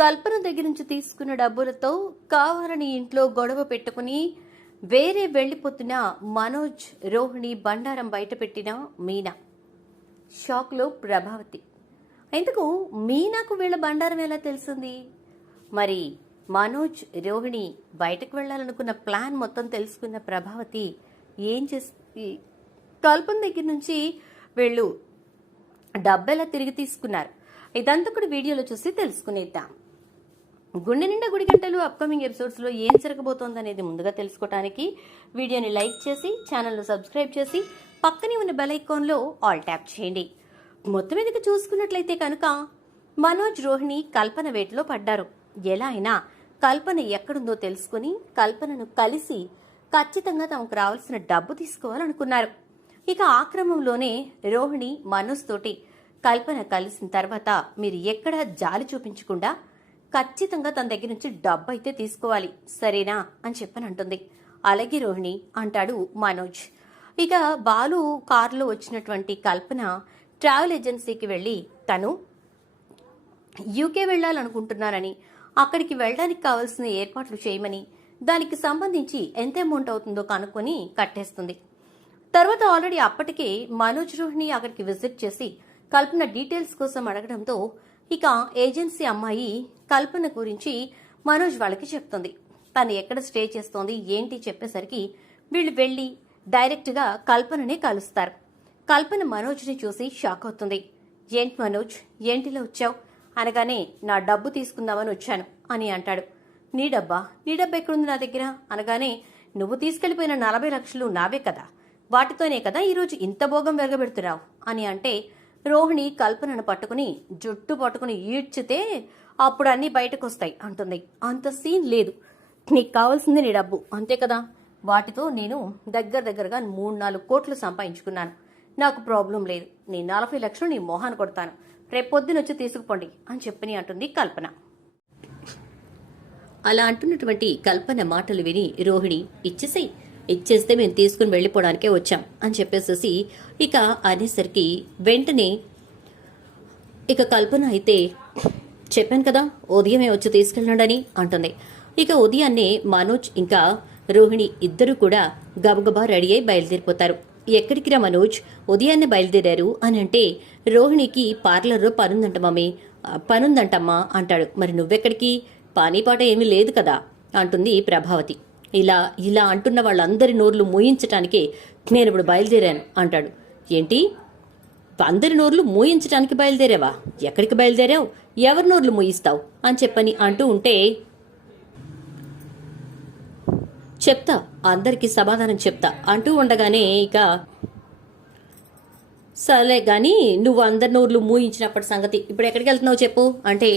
కల్పన దగ్గర నుంచి తీసుకున్న డబ్బులతో కావాలని ఇంట్లో గొడవ పెట్టుకుని వేరే వెళ్ళిపోతున్న మనోజ్ రోహిణి బండారం బయటపెట్టిన మీనా. షాక్లో ప్రభావతి. ఎందుకు? మీనాకు వీళ్ళ బండారం ఎలా తెలిసింది? మరి మనోజ్ రోహిణి బయటకు వెళ్ళాలనుకున్న ప్లాన్ మొత్తం తెలుసుకున్న ప్రభావతి ఏం చేసి కల్పన దగ్గర నుంచి వీళ్ళు డబ్బెలా తిరిగి తీసుకున్నారు. ఇదంతా కూడా వీడియోలో చూసి తెలుసుకునేద్దాం. గుండె నిండా గుడి గంటలు అప్కమింగ్ ఎపిసోడ్స్లో ఏం జరగబోతోందనేది ముందుగా తెలుసుకోవడానికి వీడియోని లైక్ చేసి ఛానల్ను సబ్స్క్రైబ్ చేసి పక్కనే ఉన్న బెల్ ఐకాన్లో ఆల్ ట్యాప్ చేయండి. మొత్తం మీదకి చూసుకున్నట్లయితే కనుక మనోజ్ రోహిణి కల్పన వేటలో పడ్డారు. ఎలా అయినా కల్పన ఎక్కడుందో తెలుసుకుని కల్పనను కలిసి ఖచ్చితంగా తమకు రావాల్సిన డబ్బు తీసుకోవాలనుకున్నారు. ఇక ఆ క్రమంలోనే రోహిణి మనోజ్ తోటి కల్పన కలిసిన తర్వాత మీరు ఎక్కడ జాలి చూపించకుండా ఖచ్చితంగా తన దగ్గర నుంచి డబ్బు అయితే తీసుకోవాలి. సరేనా? అని చెప్పని అంటుంది. అలాగే రోహిణి అంటాడు మనోజ్. ఇక బాలు కారులో వచ్చినటువంటి కల్పన ట్రావెల్ ఏజెన్సీకి వెళ్ళి తను యూకే వెళ్ళాలనుకుంటున్నానని అక్కడికి వెళ్ళడానికి కావాల్సిన ఏర్పాట్లు చేయమని దానికి సంబంధించి ఎంత అమౌంట్ అవుతుందో కనుక్కొని కట్టేస్తుంది. తర్వాత ఆల్రెడీ అప్పటికే మనోజ్ రోహిణి అక్కడికి విజిట్ చేసి కల్పన డీటెయిల్స్ కోసం అడగడంతో ఇక ఏజెన్సీ అమ్మాయి కల్పన గురించి మనోజ్ వాళ్ళకి చెప్తుంది. తను ఎక్కడ స్టే చేస్తోంది ఏంటి చెప్పేసరికి వీళ్ళు వెళ్ళి డైరెక్ట్గా కల్పననే కలుస్తారు. కల్పన మనోజ్ని చూసి షాక్ అవుతుంది. ఏంటి మనోజ్? ఏంటిలో వచ్చావు? అనగానే నా డబ్బు తీసుకుందామని వచ్చాను అని అంటాడు. నీ డబ్బా? నీ డబ్బా ఎక్కడుంది నా దగ్గర? అనగానే నువ్వు తీసుకెళ్ళిపోయిన నలభై లక్షలు నావే కదా. వాటితోనే కదా ఈరోజు ఇంత భోగం వెరగబెడుతున్నావు అని అంటే రోహిణి కల్పనను పట్టుకుని జుట్టు పట్టుకుని ఈడ్చితే అప్పుడు అన్నీ బయటకు వస్తాయి అంటుంది. అంత సీన్ లేదు. నీకు కావాల్సింది నీ డబ్బు. అంతే కదా? వాటితో నేను దగ్గర దగ్గరగా మూడు నాలుగు కోట్లు సంపాదించుకున్నాను. నాకు ప్రాబ్లం లేదు. నీ నలభై లక్షలు నీ మోహాన్ని కొడతాను. రేపు పొద్దున వచ్చి తీసుకుపోండి అని చెప్పని అంటుంది కల్పన. అలా అంటున్నటువంటి కల్పన మాటలు విని రోహిణి ఇచ్చేసేయ్. ఇచ్చేస్తే మేము తీసుకుని వెళ్ళిపోవడానికే వచ్చాం అని చెప్పేసేసి ఇక అనేసరికి వెంటనే ఇక కల్పన అయితే చెప్పాను కదా ఉదయమే వచ్చి తీసుకెళ్ళండని అంటుంది. ఇక ఉదయాన్నే మనోజ్ ఇంకా రోహిణి ఇద్దరు కూడా గబగబా రెడీ అయి బయలుదేరిపోతారు. ఎక్కడికి రా మనోజ్? ఉదయాన్నే బయలుదేరారు అని అంటే రోహిణికి పార్లర్లో పనుందంట మమ్మీ పనుందంటమ్మా అంటాడు. మరి నువ్వెక్కడికి? పానీపాట ఏమీ లేదు కదా అంటుంది ప్రభావతి. ఇలా ఇలా అంటున్న వాళ్ళందరి నోర్లు మూయించటానికే నేను ఇప్పుడు బయలుదేరాను అంటాడు. ఏంటి? అందరి నోర్లు మూయించడానికి బయలుదేరావా? ఎక్కడికి బయలుదేరావు? ఎవరి నోర్లు మూయిస్తావు అని చెప్పని అంటూ ఉంటే చెప్తా అందరికీ సమాధానం చెప్తా అంటూ ఉండగానే ఇక సరే కానీ నువ్వు అందరి నోర్లు మూయించినప్పటి సంగతి ఇప్పుడు ఎక్కడికి వెళ్తున్నావు చెప్పు అంటే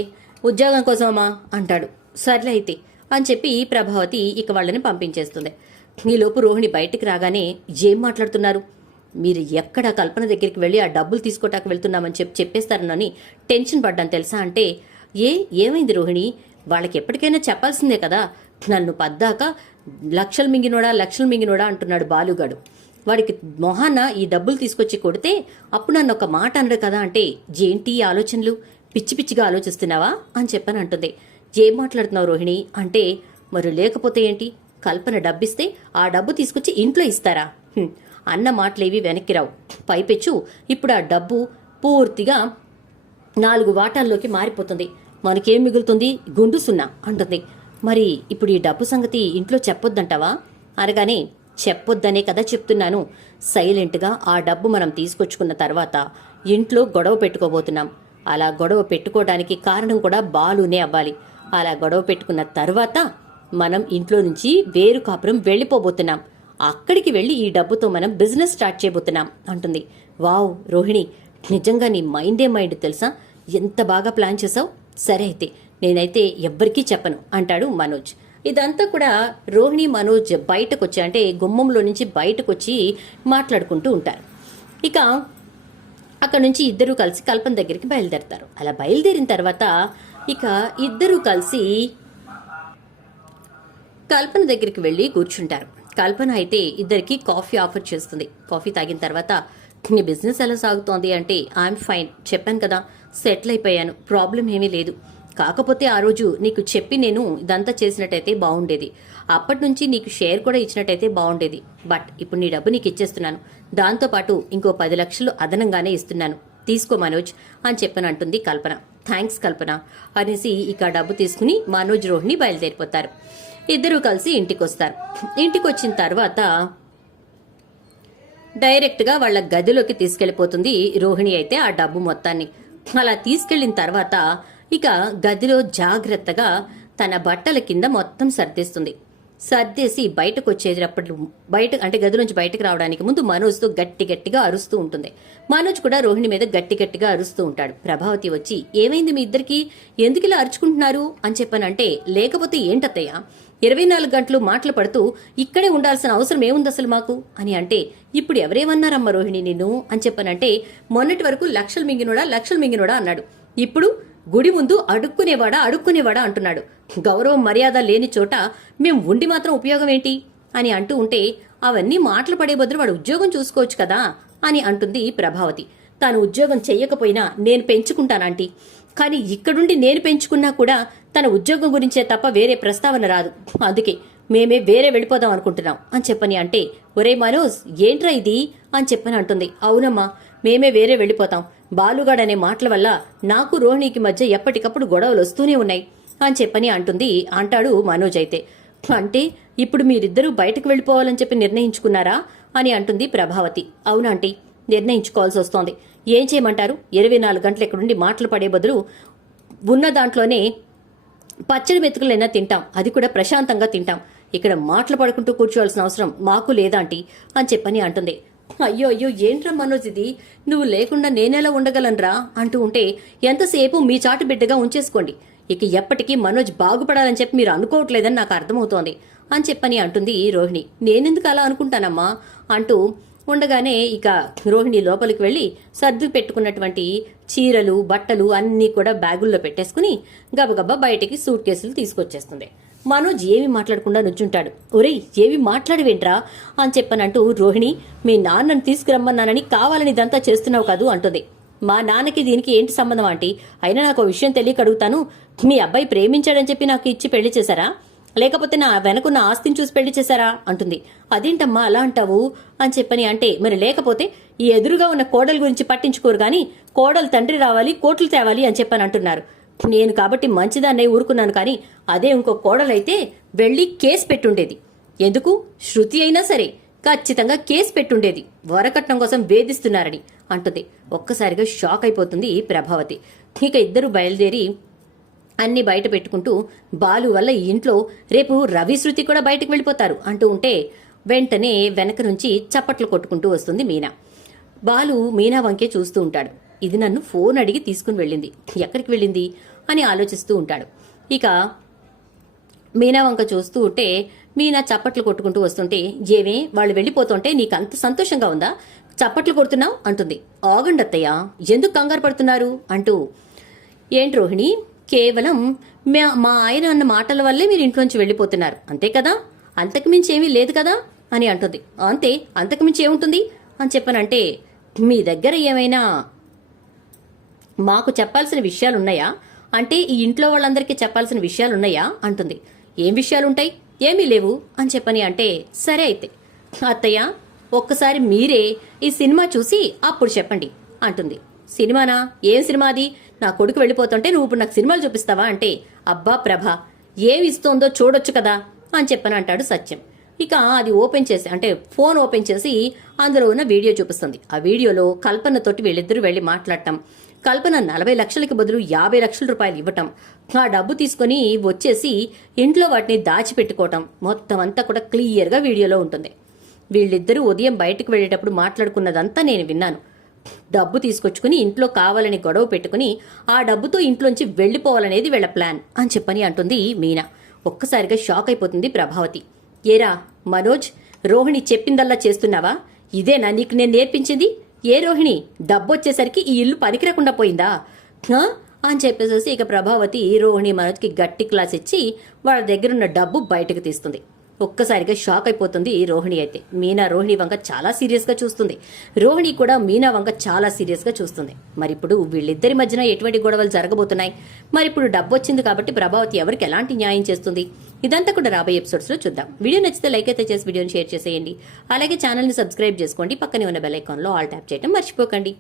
ఉద్యోగం కోసమా? అంటాడు. సర్లే అయితే అని చెప్పి ప్రభావతి ఇక వాళ్ళని పంపించేస్తుంది. ఈలోపు రోహిణి బయటికి రాగానే ఏం మాట్లాడుతున్నారు? మీరు ఎక్కడ కల్పన దగ్గరికి వెళ్ళి ఆ డబ్బులు తీసుకోటానికి వెళ్తున్నామని చెప్పి చెప్పేస్తారనని టెన్షన్ పడ్డాను తెలుసా? అంటే ఏ ఏమైంది రోహిణి? వాళ్ళకి ఎప్పటికైనా చెప్పాల్సిందే కదా. నన్ను పద్దాక లక్షలు మింగినోడా లక్షలు మింగినోడా అంటున్నాడు బాలుగాడు. వాడికి మొహాన ఈ డబ్బులు తీసుకొచ్చి కొడితే అప్పుడు నన్ను ఒక మాట అనడు కదా. అంటే ఏంటి ఆలోచనలు? పిచ్చి పిచ్చిగా ఆలోచిస్తున్నావా? అని చెప్పని అంటుంది. ఏం మాట్లాడుతున్నావు రోహిణి? అంటే మరి లేకపోతే ఏంటి? కల్పన డబ్బిస్తే ఆ డబ్బు తీసుకొచ్చి ఇంట్లో ఇస్తారా? అన్న మాటలేవి వెనక్కి రావు. పైపెచ్చు ఇప్పుడు ఆ డబ్బు పూర్తిగా నాలుగు వాటాల్లోకి మారిపోతుంది. మనకేం మిగులుతుంది? గుండు సున్నా అంటుంది. మరి ఇప్పుడు ఈ డబ్బు సంగతి ఇంట్లో చెప్పొద్దంటావా? అనగానే చెప్పొద్దనే కదా చెప్తున్నాను. సైలెంట్గా ఆ డబ్బు మనం తీసుకొచ్చుకున్న తర్వాత ఇంట్లో గొడవ పెట్టుకోబోతున్నాం. అలా గొడవ పెట్టుకోవడానికి కారణం కూడా బాలునే అవ్వాలి. అలా గొడవ పెట్టుకున్న తర్వాత మనం ఇంట్లో నుంచి వేరు కాపురం వెళ్ళిపోబోతున్నాం. అక్కడికి వెళ్ళి ఈ డబ్బుతో మనం బిజినెస్ స్టార్ట్ చేయబోతున్నాం అంటుంది. వావ్ రోహిణి నిజంగా నీ మైండే మైండ్ తెలుసా? ఎంత బాగా ప్లాన్ చేసావు సరే అయితే నేనైతే ఎవ్వరికీ చెప్పను అంటాడు మనోజ్. ఇదంతా కూడా రోహిణి మనోజ్ బయటకు వచ్చి అంటే గుమ్మంలో నుంచి బయటకు వచ్చి మాట్లాడుకుంటూ ఉంటారు. ఇక అక్కడ నుంచి ఇద్దరు కలిసి కల్పన దగ్గరికి బయలుదేరతారు. అలా బయలుదేరిన తర్వాత ఇక ఇద్దరు కలిసి కల్పన దగ్గరికి వెళ్ళి కూర్చుంటారు. కల్పన అయితే ఇద్దరికి కాఫీ ఆఫర్ చేస్తుంది. కాఫీ తాగిన తర్వాత నీ బిజినెస్ ఎలా సాగుతోంది అంటే ఐఎమ్ ఫైన్. చెప్పాను కదా సెటిల్ అయిపోయాను. ప్రాబ్లం ఏమీ లేదు. కాకపోతే ఆ రోజు నీకు చెప్పి నేను ఇదంతా చేసినట్టయితే బాగుండేది. అప్పటి నుంచి నీకు షేర్ కూడా ఇచ్చినట్టయితే బాగుండేది. బట్ ఇప్పుడు నీ డబ్బు నీకు ఇచ్చేస్తున్నాను. దాంతోపాటు ఇంకో పది లక్షలు అదనంగానే ఇస్తున్నాను. తీసుకో మనోజ్ అని చెప్పని అంటుంది కల్పన. థ్యాంక్స్ కల్పన అనేసి ఇక డబ్బు తీసుకుని మనోజ్ రోహిణి బయలుదేరిపోతారు. ఇద్దరూ కలిసి ఇంటికి వస్తారు ఇంటికి వచ్చిన తర్వాత డైరెక్ట్గా వాళ్ళ గదిలోకి తీసుకెళ్ళిపోతుంది రోహిణి అయితే ఆ డబ్బు మొత్తాన్ని. అలా తీసుకెళ్ళిన తర్వాత ఇక గదిలో జాగ్రత్తగా తన బట్టల కింద మొత్తం సర్దేస్తుంది. సర్దేసి బయటకు వచ్చేటప్పుడు బయట అంటే గది నుంచి బయటకు రావడానికి ముందు మనోజ్తో గట్టి గట్టిగా అరుస్తూ ఉంటుంది. మనోజ్ కూడా రోహిణి మీద గట్టి గట్టిగా అరుస్తూ ఉంటాడు. ప్రభావతి వచ్చి ఏమైంది మీ ఇద్దరికి? ఎందుకు ఇలా అరుచుకుంటున్నారు? అని చెప్పానంటే లేకపోతే ఏంటత్తయ్య? ఇరవై నాలుగు గంటలు మాటలు పడుతూ ఇక్కడే ఉండాల్సిన అవసరం ఏముంది అసలు మాకు? అని అంటే ఇప్పుడు ఎవరేమన్నారమ్మ రోహిణి నిన్ను? అని చెప్పనంటే మొన్నటి వరకు లక్షలు మింగినోడా లక్షలు మింగినోడా అన్నాడు. ఇప్పుడు గుడి ముందు అడుక్కునేవాడా అడుక్కునేవాడా అంటున్నాడు. గౌరవం మర్యాద లేని చోట మేం ఉండి మాత్రం ఉపయోగం ఏంటి? అని అంటూ ఉంటే అవన్నీ మాటలు పడే బదులు వాడు ఉద్యోగం చూసుకోవచ్చు కదా? అని అంటుంది ప్రభావతి. తాను ఉద్యోగం చెయ్యకపోయినా నేను పెంచుకుంటానంటీ కానీ ఇక్కడుండి నేను పెంచుకున్నా కూడా తన ఉద్యోగం గురించే తప్ప వేరే ప్రస్తావన రాదు. అందుకే మేమే వేరే వెళ్ళిపోదాం అనుకుంటున్నాం. అని చెప్పని అంటే ఒరే మనోజ్ ఏంట్రా ఇది? అని చెప్పని అంటుంది. అవునమ్మా మేమే వేరే వెళ్ళిపోతాం. బాలుగాడ్ అనే మాటల వల్ల నాకు రోహిణికి మధ్య ఎప్పటికప్పుడు గొడవలు వస్తూనే ఉన్నాయి. అని చెప్పని అంటుంది అంటాడు మనోజ్ అయితే. అంటే ఇప్పుడు మీరిద్దరూ బయటకు వెళ్ళిపోవాలని చెప్పి నిర్ణయించుకున్నారా? అని అంటుంది ప్రభావతి. అవునంటీ నిర్ణయించుకోవాల్సి వస్తోంది. ఏం చేయమంటారు? ఇరవై నాలుగు గంటలు ఇక్కడుండి మాటలు పడే బదులు ఉన్న దాంట్లోనే పచ్చడి మెతుకులైనా తింటాం అది కూడా ప్రశాంతంగా తింటాం. ఇక్కడ మాటలు పడుకుంటూ కూర్చోవాల్సిన అవసరం మాకు లేదాంటి అని చెప్పని అంటుంది. అయ్యో అయ్యో ఏంట్రా మనోజ్ ఇది? నువ్వు లేకుండా నేనెలా ఉండగలనరా? అంటూ ఉంటే ఎంతసేపు మీ చాటు బిడ్డగా ఉంచేసుకోండి. ఇక ఎప్పటికీ మనోజ్ బాగుపడాలని చెప్పి మీరు అనుకోవట్లేదని నాకు అర్థమవుతోంది. అని చెప్పని అంటుంది రోహిణి. నేనెందుకు అలా అనుకుంటానమ్మా? అంటూ ఉండగానే ఇక రోహిణి లోపలికి వెళ్ళి సర్దు పెట్టుకున్నటువంటి చీరలు బట్టలు అన్నీ కూడా బ్యాగుల్లో పెట్టేసుకుని గబగబా బయటికి సూట్ కేసులు తీసుకొచ్చేస్తుంది. మనోజ్ ఏమి మాట్లాడకుండా నుంచుంటాడు. ఒరే ఏమి మాట్లాడవేంట్రా? అని చెప్పనంటూ రోహిణి మీ నాన్నను తీసుకురమ్మన్నానని కావాలని ఇదంతా చేస్తున్నావు కదూ? అంటుంది. మా నాన్నకి దీనికి ఏంటి సంబంధం ఆంటీ? అయినా నాకు ఒక విషయం తెలియక అడుగుతాను. మీ అబ్బాయి ప్రేమించాడని చెప్పి నాకు ఇచ్చి పెళ్ళి చేశారా? లేకపోతే నా వెనకున్న ఆస్తిని చూసి పెళ్ళి చేశారా? అంటుంది. అదేంటమ్మా అలా అంటావు? అని చెప్పని అంటే మరి లేకపోతే ఈ ఎదురుగా ఉన్న కోడల గురించి పట్టించుకోరు గాని కోడలు తండ్రి రావాలి కోట్లు తేవాలి అని చెప్పని అంటున్నారు. నేను కాబట్టి మంచిదాన్నే ఊరుకున్నాను కానీ అదే ఇంకో కోడలైతే వెళ్ళి కేసు పెట్టుండేది. ఎందుకు? శృతి అయినా సరే ఖచ్చితంగా కేసు పెట్టుండేది. వరకట్నం కోసం వేధిస్తున్నారని అంటుంది. ఒక్కసారిగా షాక్ అయిపోతుంది ప్రభావతి. ఇక ఇద్దరు బయలుదేరి అన్ని బయట పెట్టుకుంటూ బాలు వల్ల ఈ ఇంట్లో రేపు రవి శృతి కూడా బయటకు వెళ్ళిపోతారు అంటూ ఉంటే వెంటనే వెనక నుంచి చప్పట్లు కొట్టుకుంటూ వస్తుంది మీనా. బాలు మీనా వంకే చూస్తూ ఉంటాడు. ఇది నన్ను ఫోన్ అడిగి తీసుకుని వెళ్ళింది. ఎక్కడికి వెళ్ళింది? అని ఆలోచిస్తూ ఉంటాడు. ఇక మీనా వంక చూస్తూ ఉంటే మీనా చప్పట్లు కొట్టుకుంటూ వస్తుంటే ఏమే వాళ్ళు వెళ్ళిపోతుంటే నీకు అంత సంతోషంగా ఉందా? చప్పట్లు కొడుతున్నావు? అంటుంది. ఆగండి అత్తయ్య ఎందుకు కంగారు పడుతున్నారు? అంటూ ఏంటి రోహిణి కేవలం మా- మా ఆయన అన్న మాటల వల్లే మీరు ఇంట్లోంచి వెళ్ళిపోతున్నారు. అంతే కదా? అంతకుమించి ఏమీ లేదు కదా? అని అంటుంది. అంతే అంతకుమించి ఏముంటుంది? అని చెప్పనంటే మీ దగ్గర ఏమైనా మాకు చెప్పాల్సిన విషయాలున్నాయా? అంటే ఈ ఇంట్లో వాళ్ళందరికీ చెప్పాల్సిన విషయాలున్నాయా? అంటుంది. ఏం విషయాలుంటాయి? ఏమీ లేవు అని చెప్పని అంటే సరే అయితే. అత్తయ్య ఒక్కసారి మీరే ఈ సినిమా చూసి అప్పుడు చెప్పండి అంటుంది. సినిమానా? ఏం సినిమాది? నా కొడుకు వెళ్ళిపోతుంటే నువ్వు ఇప్పుడు నాకు సినిమాలు చూపిస్తావా? అంటే అబ్బా ప్రభ ఏమి ఇస్తోందో చూడొచ్చు కదా అని చెప్పని అంటాడు సత్యం. ఇక అది ఓపెన్ చేసి అంటే ఫోన్ ఓపెన్ చేసి అందులో ఉన్న వీడియో చూపిస్తుంది. ఆ వీడియోలో కల్పనతోటి వీళ్ళిద్దరూ వెళ్ళి మాట్లాడటం. కల్పన నలభై లక్షలకి బదులు యాభై లక్షల రూపాయలు ఇవ్వటం. ఆ డబ్బు తీసుకొని వచ్చేసి ఇంట్లో వాటిని దాచిపెట్టుకోవటం. మొత్తం అంతా కూడా క్లియర్గా వీడియోలో ఉంటుంది. వీళ్ళిద్దరూ ఉదయం బయటకు వెళ్ళేటప్పుడు మాట్లాడుకున్నదంతా నేను విన్నాను. డబ్బు తీసుకొచ్చుకుని ఇంట్లో కావాలని గొడవ పెట్టుకుని ఆ డబ్బుతో ఇంట్లోంచి వెళ్ళిపోవాలనేది వీళ్ళ ప్లాన్ అని చెప్పని అంటుంది మీనా. ఒక్కసారిగా షాక్ అయిపోతుంది ప్రభావతి. ఏరా మనోజ్ రోహిణి చెప్పిందల్లా చేస్తున్నావా? ఇదేనా నీకు నేను నేర్పించింది? ఏ రోహిణి? డబ్బు వచ్చేసరికి ఈ ఇల్లు పనికిరకుండా పోయిందా? అని చెప్పేసేసి ఇక ప్రభావతి రోహిణి మనోజ్కి గట్టి క్లాస్ ఇచ్చి వాళ్ళ దగ్గరున్న డబ్బు బయటకు తీస్తుంది. ఒక్కసారిగా షాక్ అయిపోతుంది రోహిణి అయితే. మీనా రోహిణి వంక చాలా సీరియస్గా చూస్తుంది. రోహిణి కూడా మీనా వంక చాలా సీరియస్గా చూస్తుంది. మరి ఇప్పుడు వీళ్ళిద్దరి మధ్యన ఎటువంటి గొడవలు జరగబోతున్నాయి? మరి ఇప్పుడు డబ్బు వచ్చింది కాబట్టి ప్రభావతి ఎవరికి ఎలాంటి న్యాయం చేస్తుంది? ఇదంతా కూడా రాబోయే ఎపిసోడ్స్లో చూద్దాం. వీడియో నచ్చితే లైక్ అయితే చేసి వీడియోని షేర్ చేసేయండి. అలాగే ఛానల్ని సబ్స్క్రైబ్ చేసుకోండి. పక్కనే ఉన్న బెల్ ఐకాన్లో ఆల్ ట్యాప్ చేయడం మర్చిపోకండి.